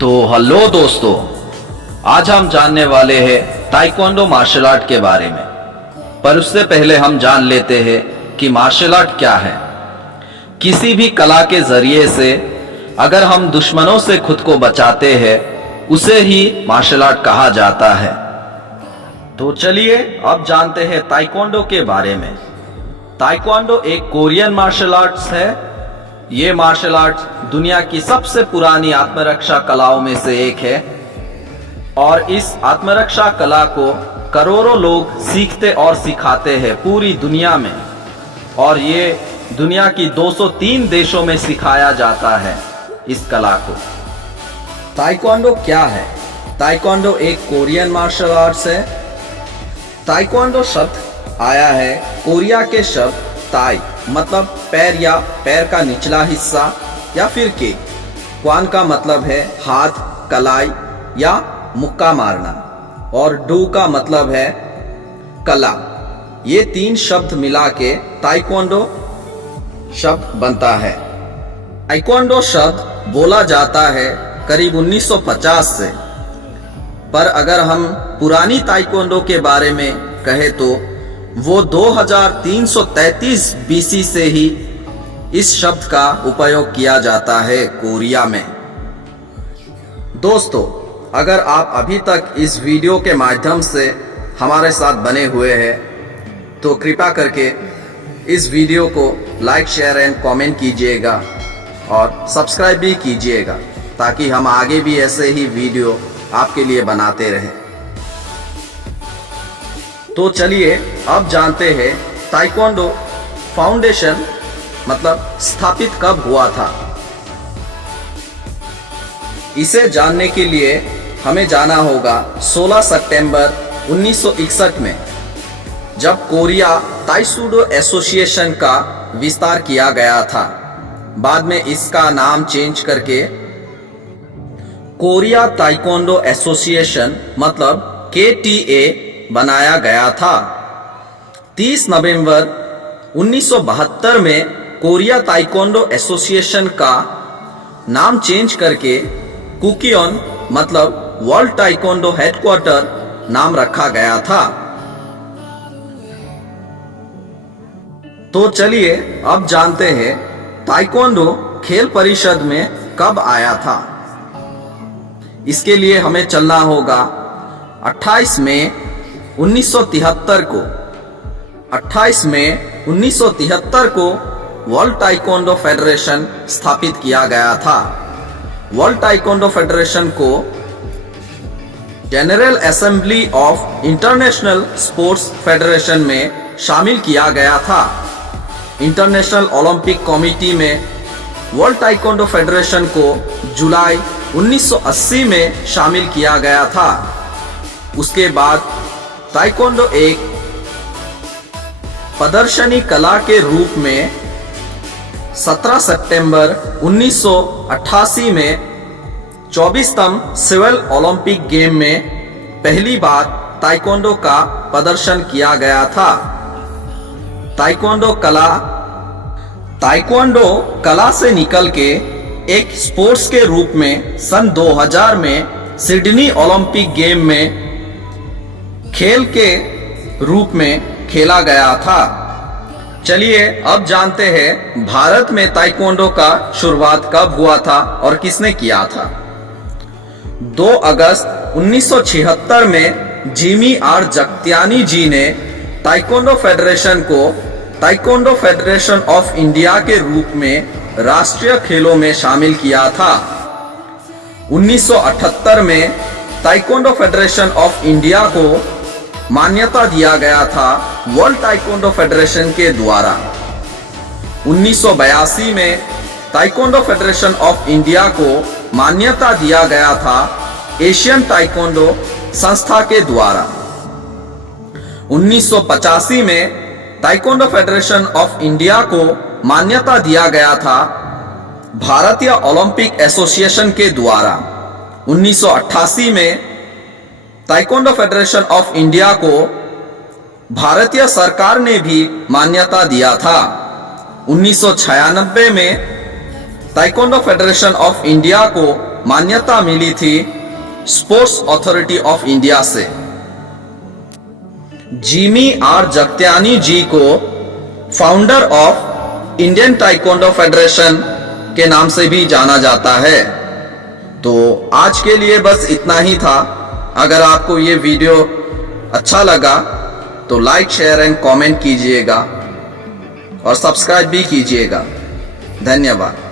तो हेलो दोस्तों, आज हम जानने वाले हैं ताइक्वांडो मार्शल आर्ट के बारे में। पर उससे पहले हम जान लेते हैं कि मार्शल आर्ट क्या है। किसी भी कला के जरिए से अगर हम दुश्मनों से खुद को बचाते हैं, उसे ही मार्शल आर्ट कहा जाता है। तो चलिए अब जानते हैं ताइक्वांडो के बारे में। ताइक्वांडो एक कोरियन मार्शल आर्ट्स है। ये मार्शल आर्ट्स दुनिया की सबसे पुरानी आत्मरक्षा कलाओं में से एक है और इस आत्मरक्षा कला को करोड़ों लोग सीखते और सिखाते हैं पूरी दुनिया में, और ये दुनिया की 203 देशों में सिखाया जाता है इस कला को। ताइक्वांडो क्या है? ताइक्वांडो एक कोरियन मार्शल आर्ट्स है। ताइक्वांडो शब्द आया है कोरिया के शब्द ताई मतलब पैर या पैर का निचला हिस्सा या फिर के। क्वान का मतलब है हाथ, कलाई या मुक्का मारना, और डू का मतलब है कला। ये तीन शब्द मिला के ताइक्वांडो शब्द बनता है। ताइक्वांडो शब्द बोला जाता है करीब 1950 से, पर अगर हम पुरानी ताइक्वांडो के बारे में कहें तो वो 2333 बीसी से ही इस शब्द का उपयोग किया जाता है कोरिया में। दोस्तों, अगर आप अभी तक इस वीडियो के माध्यम से हमारे साथ बने हुए हैं तो कृपया करके इस वीडियो को लाइक, शेयर एंड कमेंट कीजिएगा और सब्सक्राइब भी कीजिएगा, ताकि हम आगे भी ऐसे ही वीडियो आपके लिए बनाते रहें। तो चलिए अब जानते हैं ताइक्वांडो फाउंडेशन मतलब स्थापित कब हुआ था। इसे जानने के लिए हमें जाना होगा 16 सितंबर 1961 में, जब कोरिया ताइक्वांडो एसोसिएशन का विस्तार किया गया था। बाद में इसका नाम चेंज करके कोरिया ताइक्वांडो एसोसिएशन मतलब KTA बनाया गया था। 30 नवंबर 1972 में कोरिया ताइक्वांडो एसोसिएशन का नाम चेंज करके कुकियोन मतलब वर्ल्ड ताइक्वांडो हेडक्वार्टर नाम रखा गया था। तो चलिए अब जानते हैं ताइक्वांडो खेल परिषद में कब आया था। इसके लिए हमें चलना होगा 28 मई 1973 को। 28 मई 1973 को वर्ल्ड ताइक्वांडो फेडरेशन स्थापित किया गया था। वर्ल्ड ताइक्वांडो फेडरेशन को general assembly of international sports federation में शामिल किया गया था। इंटरनेशनल ओलंपिक कमेटी में वर्ल्ड ताइक्वांडो फेडरेशन को जुलाई 1980 में शामिल किया गया था। उसके बाद ताइक्वांडो एक प्रदर्शनी कला के रूप में 17 सितंबर 1988 में 24तम सिविल ओलंपिक गेम में पहली बार ताइक्वांडो का प्रदर्शन किया गया था। ताइक्वांडो कला से निकल के एक स्पोर्ट्स के रूप में सन 2000 में सिडनी ओलंपिक गेम में खेल के रूप में खेला गया था। चलिए अब जानते हैं भारत में ताइक्वांडो का शुरुआत कब हुआ था और किसने किया था। 2 अगस्त 1976 में जिमी आर जगत्यानी जी ने ताइक्वांडो फेडरेशन को ताइक्वांडो फेडरेशन ऑफ इंडिया के रूप में राष्ट्रीय खेलों में शामिल किया था। 1978 में ताइक्वांडो फेडरेशन ऑफ इंडिया को मान्यता दिया गया था वर्ल्ड ताइक्वांडो फेडरेशन के द्वारा। 1982 में ताइक्वांडो फेडरेशन ऑफ इंडिया को मान्यता दिया गया था एशियन ताइक्वांडो संस्था के द्वारा। 1985 में ताइक्वांडो फेडरेशन ऑफ इंडिया को मान्यता दिया गया था भारतीय ओलंपिक एसोसिएशन के द्वारा। 1988 में ताइक्वांडो फेडरेशन ऑफ इंडिया को भारतीय सरकार ने भी मान्यता दिया था। 1996 में ताइक्वांडो फेडरेशन ऑफ इंडिया को मान्यता मिली थी स्पोर्ट्स अथॉरिटी ऑफ इंडिया से। जिमी आर जगत्यानी जी को founder of Indian taekwondo federation के नाम से भी जाना जाता है। तो आज के लिए बस इतना ही था। अगर आपको ये वीडियो अच्छा लगा तो लाइक, शेयर एंड कमेंट कीजिएगा और सब्सक्राइब भी कीजिएगा। धन्यवाद।